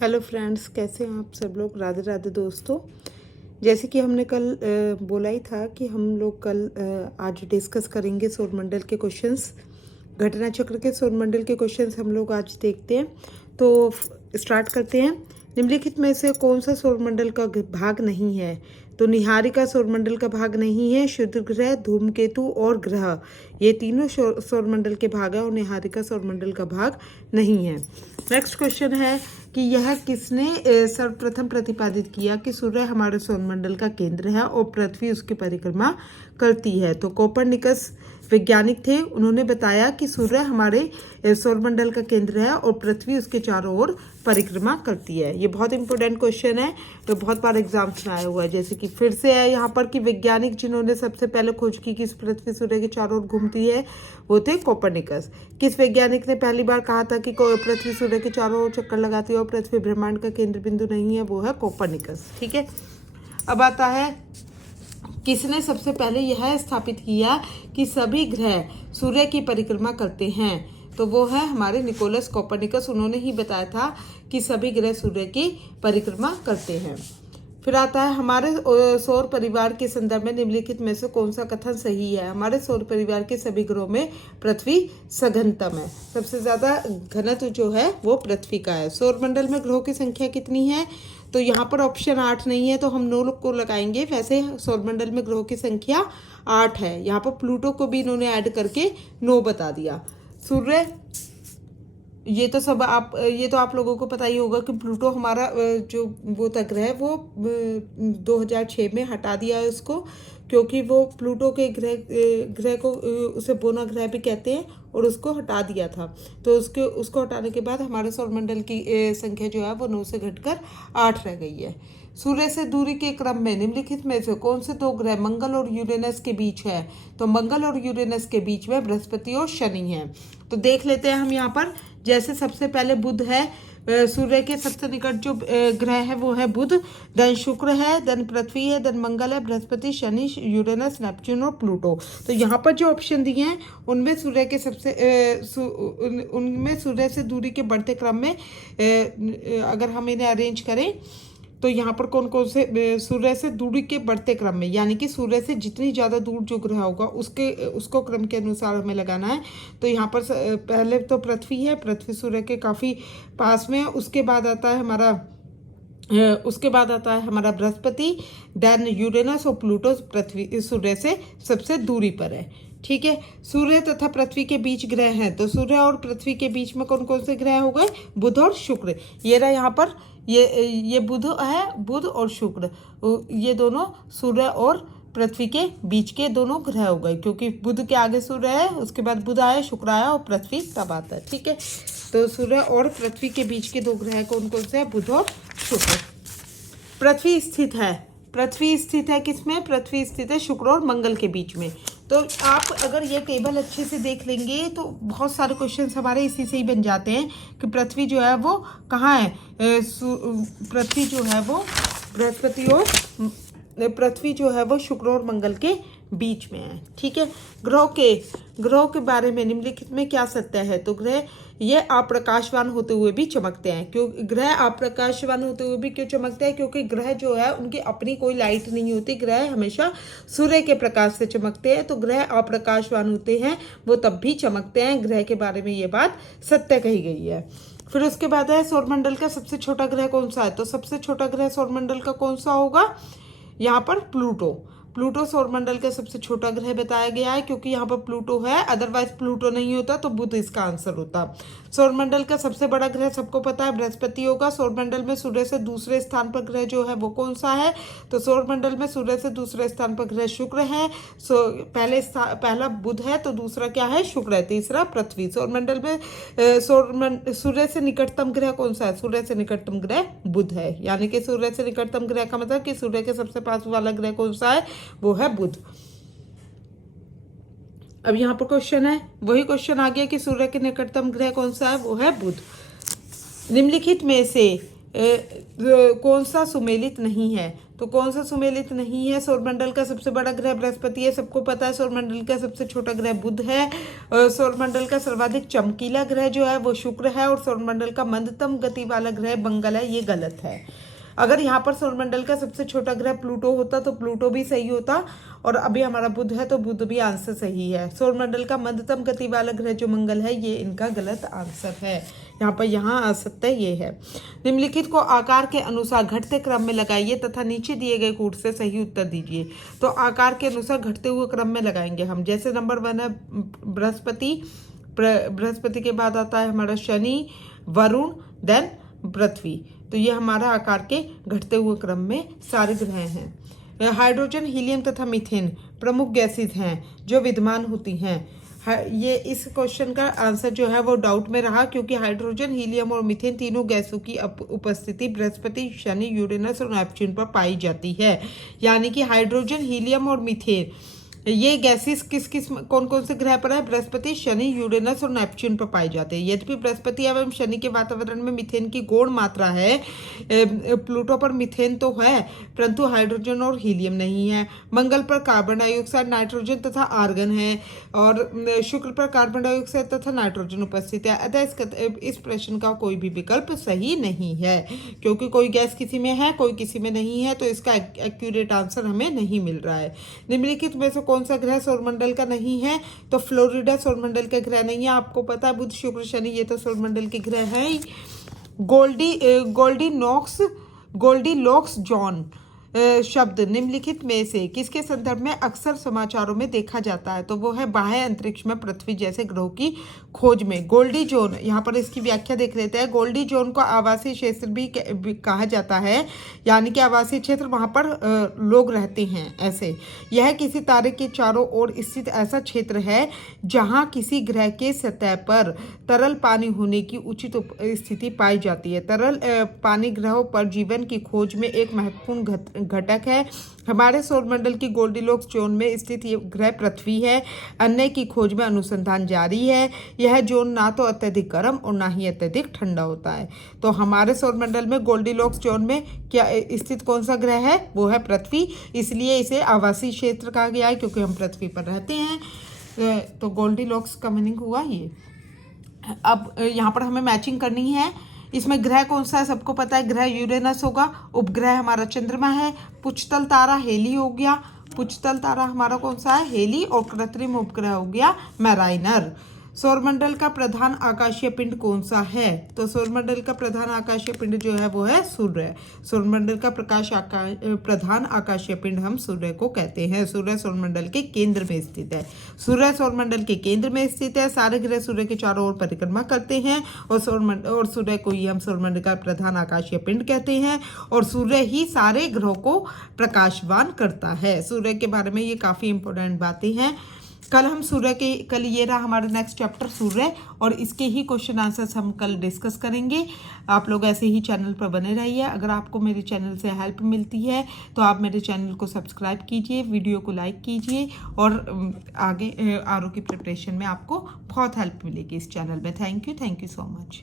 Hello friends, कैसे हैं आप सब लोग। राधे राधे दोस्तों। जैसे कि हमने कल बोला ही था कि हम लोग कल आज डिस्कस करेंगे सौरमंडल के क्वेश्चंस, घटना चक्र के सौरमंडल के क्वेश्चंस हम लोग आज देखते हैं। तो स्टार्ट करते हैं। निम्नलिखित में से कौन सा सौरमंडल का भाग नहीं है? तो निहारिका सौरमंडल का भाग नहीं है, क्षुद्र ग्रह, धूमकेतु और ग्रह ये तीनों सौरमंडल के भाग है और निहारिका सौरमंडल का भाग नहीं है। नेक्स्ट क्वेश्चन है कि यह किसने सर्वप्रथम प्रतिपादित किया कि सूर्य हमारे सौरमंडल का केंद्र है और पृथ्वी उसकी परिक्रमा करती है? तो कोपरनिकस वैज्ञानिक थे, उन्होंने बताया कि सूर्य हमारे सौरमंडल का केंद्र है और पृथ्वी उसके चारों ओर परिक्रमा करती है। ये बहुत इंपॉर्टेंट क्वेश्चन है, तो बहुत बार एग्जाम्स में आया हुआ है। जैसे कि फिर से है यहाँ पर कि वैज्ञानिक जिन्होंने सबसे पहले खोज की कि पृथ्वी सूर्य के चारों ओर घूमती है वो थे कोपरनिकस। किस वैज्ञानिक ने पहली बार कहा था कि पृथ्वी सूर्य के चारों ओर चक्कर लगाती है और पृथ्वी ब्रह्मांड का केंद्र बिंदु नहीं है? वो है कोपरनिकस। ठीक है, अब आता है किसने सबसे पहले यह स्थापित किया कि सभी ग्रह सूर्य की परिक्रमा करते हैं? तो वो है हमारे निकोलस कोपरनिकस। उन्होंने ही बताया था कि सभी ग्रह सूर्य की परिक्रमा करते हैं। फिर आता है हमारे सौर परिवार के संदर्भ में निम्नलिखित में से कौन सा कथन सही है? हमारे सौर परिवार के सभी ग्रहों में पृथ्वी सघनतम है। सबसे ज्यादा घनत्व जो है वो पृथ्वी का है। सौरमंडल में ग्रहों की संख्या कितनी है? तो यहाँ पर ऑप्शन 8 नहीं है, तो हम 9 को लगाएंगे। वैसे सौरमंडल में ग्रहों की संख्या 8 है। यहाँ पर प्लूटो को भी इन्होंने ऐड करके 9 बता दिया। सूर्य ये तो आप लोगों को पता ही होगा कि प्लूटो हमारा जो वो था ग्रह वो 2006 में हटा दिया है उसको, क्योंकि वो प्लूटो के ग्रह को उसे बोना ग्रह भी कहते हैं और उसको हटा दिया था। तो उसको हटाने के बाद हमारे सौरमंडल की संख्या जो है वो 9 से घटकर 8 रह गई है। सूर्य से दूरी के क्रम में निम्नलिखित में से कौन से दो ग्रह मंगल और यूरेनस के बीच है? तो मंगल और यूरेनस के बीच में बृहस्पति और शनि है। तो देख लेते हैं हम यहाँ पर। जैसे सबसे पहले बुध है, सूर्य के सबसे निकट जो ग्रह है वो है बुध, देन शुक्र है, देन पृथ्वी है, देन मंगल है, बृहस्पति, शनि, यूरेनस, नेपच्यून और प्लूटो। तो यहाँ पर जो ऑप्शन दिए हैं उनमें सूर्य के उनमें सूर्य से दूरी के बढ़ते क्रम में अगर हम इन्हें अरेंज करें तो यहाँ पर कौन कौन से सूर्य से दूरी के बढ़ते क्रम में, यानी कि सूर्य से जितनी ज़्यादा दूर जो ग्रह होगा उसको क्रम के अनुसार हमें लगाना है। तो यहाँ पर पहले तो पृथ्वी है, पृथ्वी सूर्य के काफ़ी पास में है। उसके बाद आता है हमारा बृहस्पति, देन यूरेनस और प्लूटो पृथ्वी सूर्य से सबसे दूरी पर है। ठीक है, सूर्य तथा पृथ्वी के बीच ग्रह हैं। तो सूर्य और पृथ्वी के बीच में कौन कौन से ग्रह हो गए? बुध और शुक्र। ये रहा यहाँ पर, ये बुध है, बुध और शुक्र, ये दोनों सूर्य और पृथ्वी के बीच के दोनों ग्रह हो गए, क्योंकि बुध के आगे सूर्य है, उसके बाद बुध आया, शुक्र आया और पृथ्वी तब आता है। ठीक है, तो सूर्य और पृथ्वी के बीच के दो ग्रह कौन कौन से हैं? बुध और शुक्र। पृथ्वी स्थित है किसमें? पृथ्वी स्थित है शुक्र और मंगल के बीच में। तो आप अगर ये टेबल अच्छे से देख लेंगे तो बहुत सारे क्वेश्चंस हमारे इसी से ही बन जाते हैं कि पृथ्वी जो है वो कहाँ है। पृथ्वी जो है वो पृथ्वी जो है वो शुक्र और मंगल के बीच में है। ठीक है, ग्रहों के बारे में निम्नलिखित में क्या सत्य है? तो ग्रह ये अप्रकाशवान होते हुए भी चमकते हैं। क्यों ग्रह अप्रकाशवान होते हुए भी क्यों चमकते हैं? क्योंकि ग्रह जो है उनकी अपनी कोई लाइट नहीं होती, ग्रह हमेशा सूर्य के प्रकाश से चमकते हैं। तो ग्रह अप्रकाशवान होते हैं वो तब भी चमकते हैं। ग्रह के बारे में ये बात सत्य कही गई है। फिर उसके बाद है सौरमंडल का सबसे छोटा ग्रह कौन सा है? तो सबसे छोटा ग्रह सौरमंडल का कौन सा होगा? यहाँ पर प्लूटो सौरमंडल का सबसे छोटा ग्रह बताया गया है, क्योंकि यहाँ पर प्लूटो है, अदरवाइज प्लूटो नहीं होता तो बुध इसका आंसर होता। सौरमंडल का सबसे बड़ा ग्रह सबको पता है बृहस्पति होगा। सौरमंडल में सूर्य से दूसरे स्थान पर ग्रह जो है वो कौन सा है? तो सौरमंडल में सूर्य से दूसरे स्थान पर ग्रह शुक्र है। पहला बुध है, तो दूसरा क्या है? शुक्र है, तीसरा पृथ्वी। सौरमंडल में सूर्य से निकटतम ग्रह कौन सा है? सूर्य से निकटतम ग्रह बुध है, यानी कि सूर्य से निकटतम ग्रह का मतलब कि सूर्य के सबसे पास वाला ग्रह कौन सा है? वो है बुध। अब यहाँ पर क्वेश्चन है, वही क्वेश्चन आ गया कि सूर्य के निकटतम ग्रह कौन सा है? वो है बुध। निम्नलिखित में से कौन सा सुमेलित नहीं है? तो कौन सा सुमेलित नहीं है? सौरमंडल का सबसे बड़ा ग्रह बृहस्पति है, सबको पता है। सौरमंडल का सबसे छोटा ग्रह बुध है। सौरमंडल का सर्वाधिक चमकीला ग्रह जो है वो शुक्र है, और सौरमंडल का मंदतम गति वाला ग्रह मंगल है। ये गलत है। अगर यहाँ पर सौरमंडल का सबसे छोटा ग्रह प्लूटो होता तो प्लूटो भी सही होता, और अभी हमारा बुध है तो बुध भी आंसर सही है। सौरमंडल का मंदतम गति वाला ग्रह जो मंगल है, ये इनका गलत आंसर है। यहाँ असत्य ये है। निम्नलिखित को आकार के अनुसार घटते क्रम में लगाइए तथा नीचे दिए गए कूट से सही उत्तर दीजिए। तो आकार के अनुसार घटते हुए क्रम में लगाएंगे हम। जैसे नंबर 1 है बृहस्पति, बृहस्पति के बाद आता है हमारा शनि, वरुण, देन पृथ्वी। तो ये हमारा आकार के घटते हुए क्रम में सारे ग्रह हैं। हाइड्रोजन, हीलियम तथा मीथेन प्रमुख गैसेज हैं जो विद्यमान होती हैं। ये इस क्वेश्चन का आंसर जो है वो डाउट में रहा, क्योंकि हाइड्रोजन, हीलियम और मीथेन तीनों गैसों की उपस्थिति बृहस्पति, शनि, यूरेनस और नेपच्यून पर पाई जाती है। यानी कि हाइड्रोजन, हीलियम और मीथेन ये गैसेस कौन कौन से ग्रह पर है? बृहस्पति, शनि, यूरेनस और नेपच्यून पर पाए जाते हैं। यद्यपि बृहस्पति एवं शनि के वातावरण में मीथेन की गौण मात्रा है, प्लूटो पर मीथेन तो है परंतु हाइड्रोजन और हीलियम नहीं है। मंगल पर कार्बन डाइऑक्साइड, नाइट्रोजन तथा आर्गन है, और शुक्र पर कार्बन डाइऑक्साइड तथा नाइट्रोजन उपस्थित है। अतः इस प्रश्न का कोई भी विकल्प सही नहीं है, क्योंकि कोई गैस किसी में है, कोई किसी में नहीं है, तो इसका एक्यूरेट आंसर हमें नहीं मिल रहा है। निम्नलिखित में से कौन सा ग्रह सौरमंडल का नहीं है? तो फ्लोरिडा सौरमंडल का ग्रह नहीं है। आपको पता है बुध, शुक्र, शनि ये तो सौरमंडल के ग्रह हैं। गोल्डीलॉक्स जोन शब्द निम्नलिखित में से किसके संदर्भ में अक्सर समाचारों में देखा जाता है? तो वो है बाह्य अंतरिक्ष में पृथ्वी जैसे ग्रहों की खोज में। गोल्डी जोन, यहाँ पर इसकी व्याख्या देख लेते हैं। गोल्डी जोन को आवासीय क्षेत्र भी कहा जाता है, यानी कि आवासीय क्षेत्र वहाँ पर लोग रहते हैं ऐसे। यह किसी तारे के चारों ओर स्थित ऐसा क्षेत्र है जहाँ किसी ग्रह के सतह पर तरल पानी होने की उचित स्थिति पाई जाती है। तरल पानी ग्रहों पर जीवन की खोज में एक महत्वपूर्ण घटक है। हमारे सौरमंडल की गोल्डीलॉक्स जोन में स्थित ये ग्रह पृथ्वी है। अन्य की खोज में अनुसंधान जारी है। यह जोन ना तो अत्यधिक गर्म और ना ही अत्यधिक ठंडा होता है। तो हमारे सौरमंडल में गोल्डीलॉक्स जोन में क्या स्थित कौन सा ग्रह है? वो है पृथ्वी। इसलिए इसे आवासीय क्षेत्र कहा गया है, क्योंकि हम पृथ्वी पर रहते हैं। तो गोल्डीलॉक्स का मीनिंग हुआ ये। अब यहाँ पर हमें मैचिंग करनी है। इसमें ग्रह कौन सा है? सबको पता है ग्रह यूरेनस होगा। उपग्रह हमारा चंद्रमा है। पुच्छतल तारा हेली हो गया। पुच्छतल तारा हमारा कौन सा है? हेली। और कृत्रिम उपग्रह हो गया माराइनर। सौरमंडल का प्रधान आकाशीय पिंड कौन सा है? तो सौरमंडल का प्रधान आकाशीय पिंड जो है वो है सूर्य। सौरमंडल का प्रधान आकाशीय पिंड हम सूर्य को कहते हैं। सूर्य सौरमंडल के केंद्र में स्थित है। सूर्य सौरमंडल के केंद्र में स्थित है। सारे ग्रह सूर्य के चारों ओर परिक्रमा करते हैं, और सूर्य को ही हम सौरमंडल का प्रधान आकाशीय पिंड कहते हैं। और सूर्य ही सारे ग्रहों को प्रकाशवान करता है। सूर्य के बारे में ये काफ़ी इंपॉर्टेंट बातें हैं। कल ये रहा हमारा नेक्स्ट चैप्टर सूर्य, और इसके ही क्वेश्चन आंसर्स हम कल डिस्कस करेंगे। आप लोग ऐसे ही चैनल पर बने रहिए। अगर आपको मेरे चैनल से हेल्प मिलती है तो आप मेरे चैनल को सब्सक्राइब कीजिए, वीडियो को लाइक कीजिए, और आगे आरओ की प्रिपरेशन में आपको बहुत हेल्प मिलेगी इस चैनल में। Thank you so much.